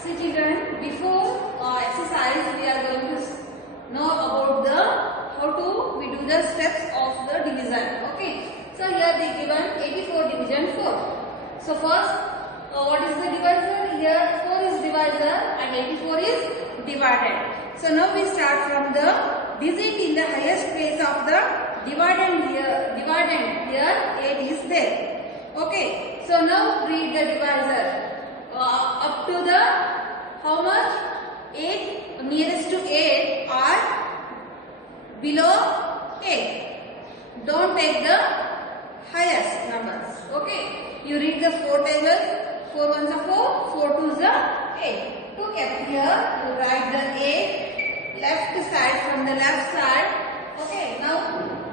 See children, before exercise we are going to know about the how to we do the steps of the division. Okay. So here they given 84 division 4. So first what is the divisor? Here 4 is divisor and 84 is divided. So now we start from the digit in the highest place of the dividend here 8 is there. Okay. So now read the divisor. Up to the how much 8 nearest to 8 are below 8. Don't take the highest numbers. Okay, you read the 4 tables. 4 ones are 4, 4 twos are 8. To keep here you write the 8 left side from the left side. Okay, now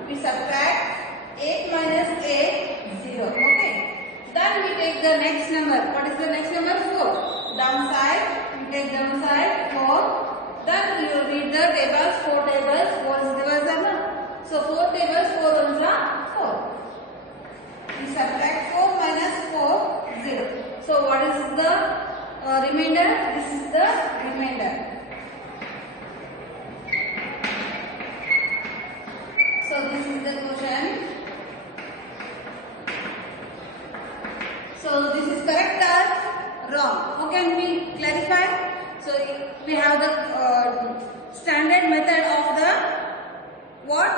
we subtract 8 minus 8 0. Okay. Then we take the next number. What is the next number? 4. Downside. We take downside 4. Then you read the tables. 4 tables. 4 is divisor. No? So 4 tables. 4 ones are 4. We subtract 4 minus 4 0. So what is the remainder? This is the remainder. So this is the question. So this is correct or wrong? How can we clarify? So we have the standard method of the what?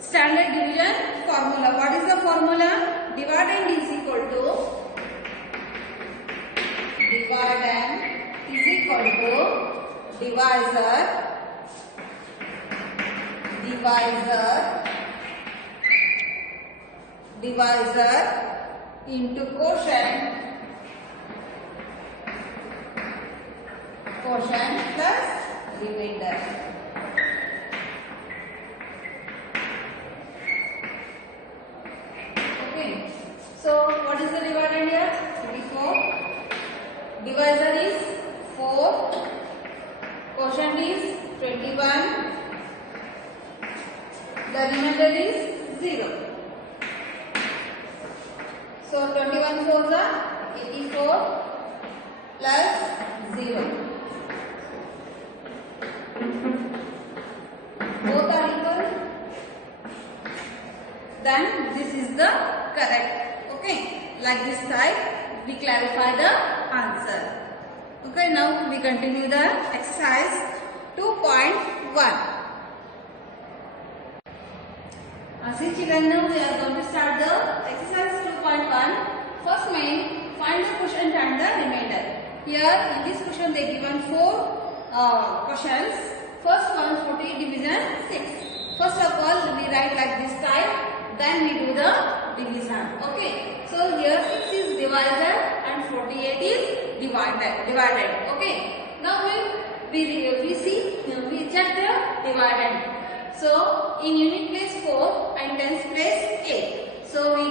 Standard division formula. What is the formula? Dividend is equal to divisor into quotient plus remainder. Okay. So what is the dividend here? 24. Divisor is 4. Quotient is 21. The remainder is 0. So 21 fours are 84 plus 0. Both are equal. Then this is the correct. Okay. Like this type we clarify the answer. Okay. Now we continue the exercise 2.1. See children, now we are going to start the exercise 2.1. First main, find the quotient and the remainder. Here in this question they given 4 questions. First one 40 division 6. First of all we write like this type, then we do the division. Okay. So here 6 is divisor and 48 is divided. Okay. Now we see, we check the dividend. So in unit place 4 and tens place 8. So we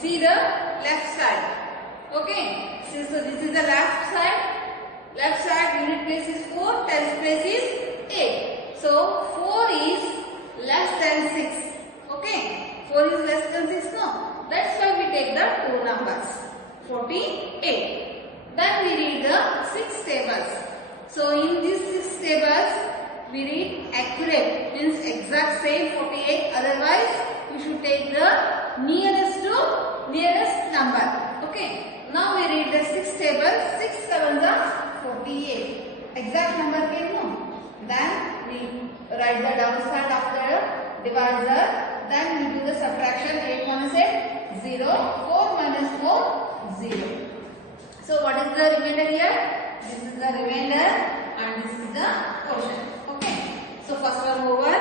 see the left side. Okay. So this is the left side. Left side unit place is 4, tens place is 8. So 4 is less than 6. Okay. 4 is less than 6. No. That's why we take the two numbers. 48. Then we read the 6 tables. So in these 6 tables we read accurate, means exact same 48, otherwise we should take the nearest number. Okay. Now we read the 6 tables. 6 sevens are 48. Exact number came no. Then we write the downside of the divisor. Then we do the subtraction. 8 minus 8 0. 4 minus 4 0. So what is the remainder here? This is the remainder and this is the quotient. So first one over,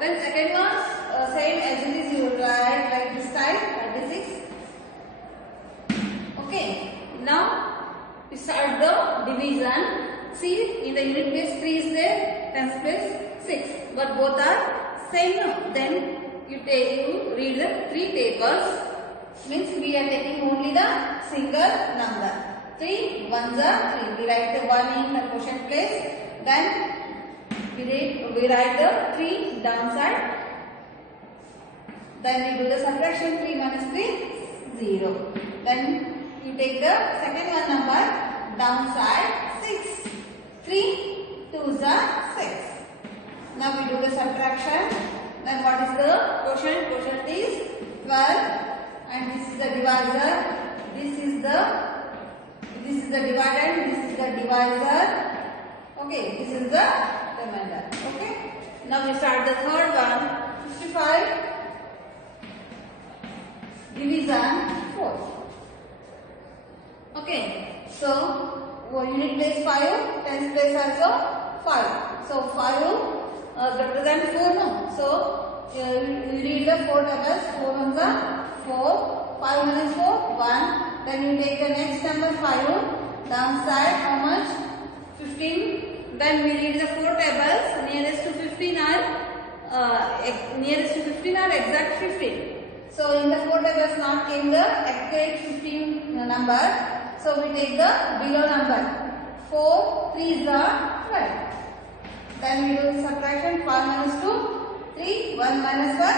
then second one same as it is, you write like this type 36. Okay. Now we start the division. See in the unit place 3 is there, tens place 6, but both are same. No? Then you read the 3 tables. Means we are taking only the single number. 3 ones are 3. We write the 1 in the quotient place. Then we write the 3 downside Then we do the subtraction. 3 minus 3, 0. Then you take the second one number downside 6. 3 2s are 6. Now we do the subtraction. Then what is the quotient? Quotient is 12 and this is the divisor. This is the dividend. This is the divisor. Okay, this is the remainder. Okay. Now we start the third one. 55 division 4. Okay. So unit place 5, tens place also 5. So 5 greater than 4, no? So you read the 4 tables. 4 ones are 4. 5 minus 4, 1. Then you take the next number 5. Downside, how much? 15. Then we read the 4 tables. Nearest to 15 are exact 15. So in the 4 tables not came the exact 15 number. So we take the below number. 4 3s are 12. Then we do subtraction. 5 minus 2, 3. 1 minus 1,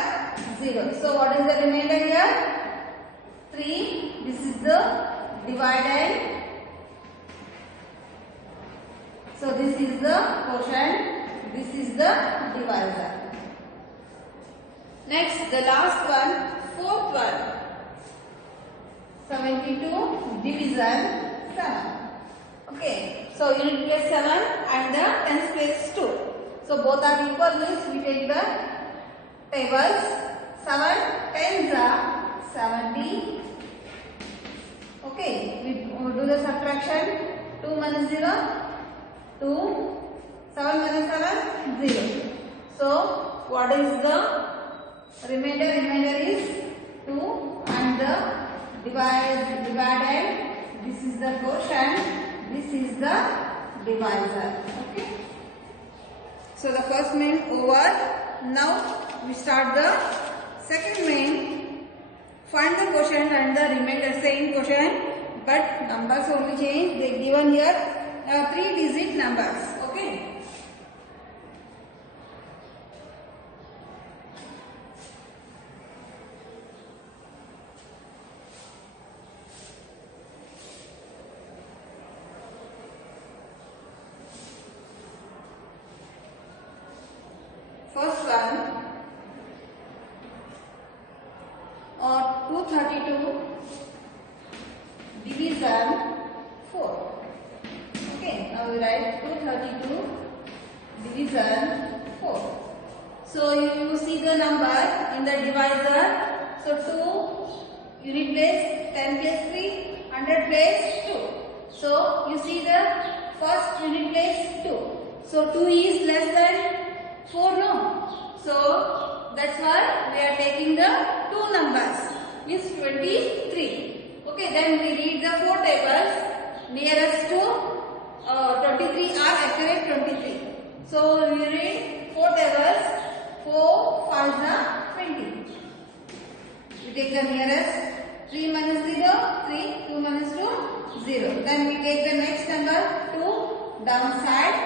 0. So what is the remainder here? 3. This is the dividend. So this is the quotient. This is the divisor. Next, the last one, fourth one. 72 division 7. Okay, so unit place 7 and the tens place 2. So both are equal, means we take the tables. 7 tens are 70. Okay, we do the subtraction. 2 minus 0, 2. 7 minus 7, 0. So what is the remainder? Remainder is 2 and the divided. This is the quotient. This is the divisor. Okay. So the first main over. Now we start the second main. Find the quotient and the remainder. Same quotient, but numbers only change. They given here 3-digit numbers. Okay. First one, or 232 division 4. Okay, now we write 232 division 4. So you see the number in the divisor. So 2, you replace 10 place 3, 100 place 2. So you see the first unit place 2. So 2 is less than 4, no? So that's why we are taking the 2 numbers, means 23. Okay, then we read the 4 tables. Nearest to 23 are accurate 23. So we read 4 tables. 4 5s are 20. We take the nearest. 3 minus 0, 3. 2 minus 2, 0. Then we take the next number 2 downside.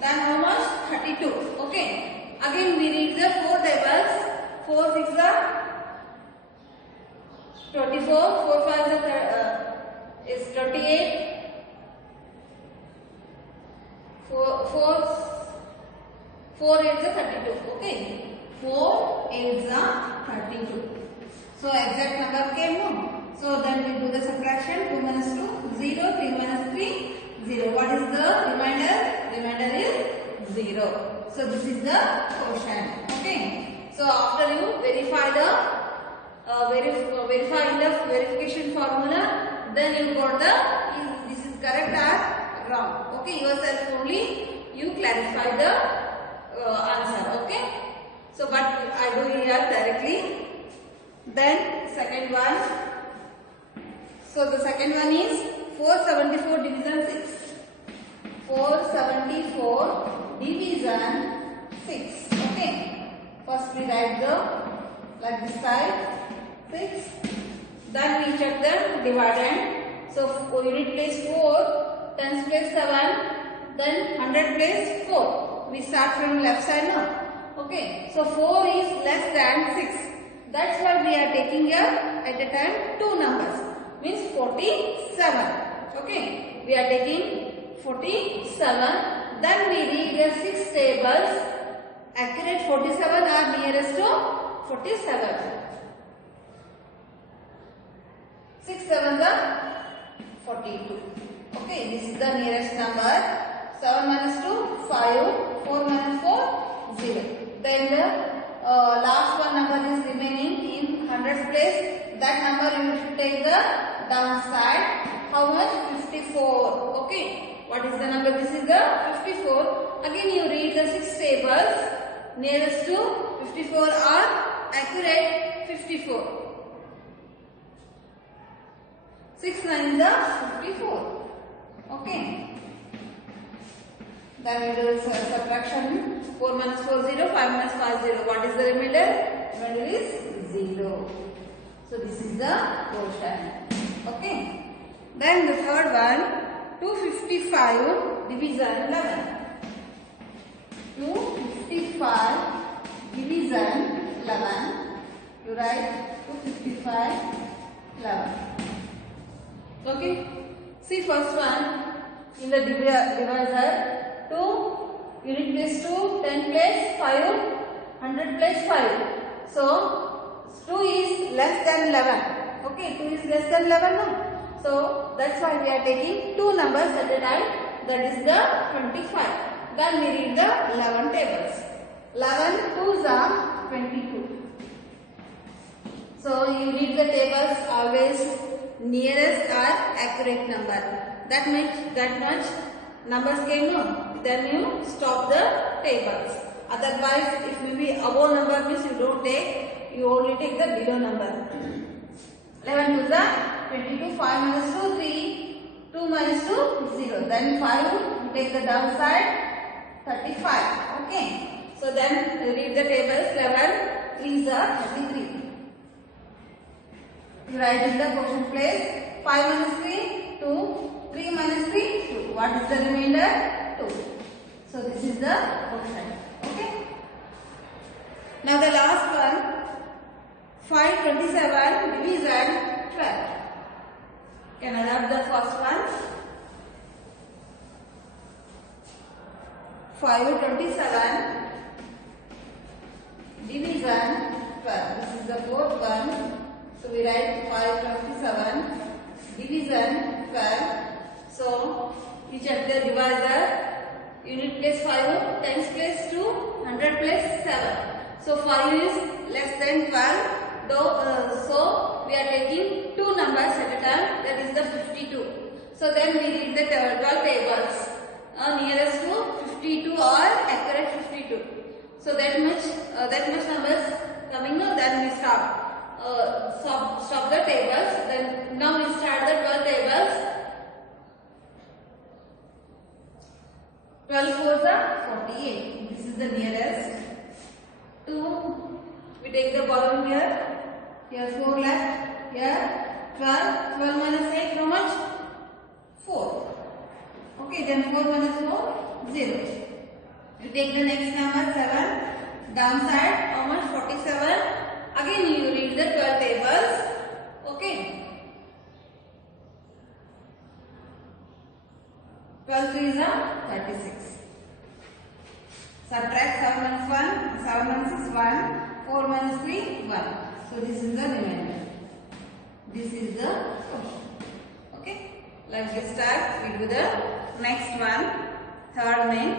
Then how much? 32. Okay. Again we read the 4 tables. 4 6 are 24. 4 5 is 28. 4 8 is 32. Okay. 4 8 is 32. So exact number came, no? So then we do the subtraction. 2 minus 2, 0. 3 minus 3, 0. What is the remainder? Remainder is 0. So this is the quotient. Okay. So after you verify the verify in the verification formula, then you got the this is correct or wrong. Okay. Yourself only you clarify the answer. Okay. So but I do here directly. Then second one. So the second one is 474 division 6. 474 division 6. Okay. First we write the like this side 6. Then we check the dividend. So unit place 4, tens place 7, then 100 place 4. We start from left side now. Okay. So 4 is less than 6. That's why we are taking here at a time two numbers. Means 47. Okay. We are taking 47. Then we read the 6 tables. Accurate 47 are nearest to 47. 6 7 the 42. Okay, this is the nearest number. 7 minus 2, 5. 4 minus 4, 0. Then the last one number is remaining in hundreds place. That number you should take the downside. How much? 54. Okay. What is the number? This is the 54. Again you read the 6 tables. Nearest to 54 are accurate 54. 6 9 the 54. Okay. Then we do subtraction. 4 minus 4 0. 5 minus 5 0. What is the remainder? Remainder is 0. So this is the portion. Okay. Then the third one, 255 division 11. 255 division 11. You write 255 11. Okay. See first one in the divisor. 2 unit place 2, 10 place 5, 100 place 5. So 2 is less than 11. Okay, 2 is less than 11 no? So that's why we are taking two numbers at a time. That is the 25. Then we read the 11 tables. 11 2s are 22. So you read the tables always nearest or accurate number. That much numbers came no. Then you stop the tables. Otherwise, if maybe above number means you don't take, you only take the below number. 11 2s are 22. 5 minus 2 3. 2 minus 2 0. Then 5 you take the downside 35. Okay. So then read the tables. 11 3s are 33. You write in the question place. 5 minus 3 2. 3 minus 3 2. What is the remainder? 2. So this is the option. Okay. Now the last one. 527 division 12. Can I have the first one? 527 division 12. This is the fourth one. So we write 527 division 12. So we check the divisor. Unit place 5, tens place 2, 100 place 7. So 5 is less than 12. So we are taking two numbers at a time. That is the 52. So then we read the 12 tables. Nearest to 52 or accurate 52. So that much numbers coming now. Then we stop the tables. Then now we start the 12 tables. 12 4s are 48. This is the nearest. 2. We take the bottom here. Here 4 left. Here 12. 12 minus 8. How much? 4. Okay. Then 4 minus 4. 0. You take the next number 7. Downside. How much? 47. Again you read the 12 tables. Okay. 12 3s are 36. Subtract 7 minus 1. 7 minus 6 1. 4 minus 3 1. So this is the remainder. This is the question. Okay. Let's get start. We do the next one. Third main.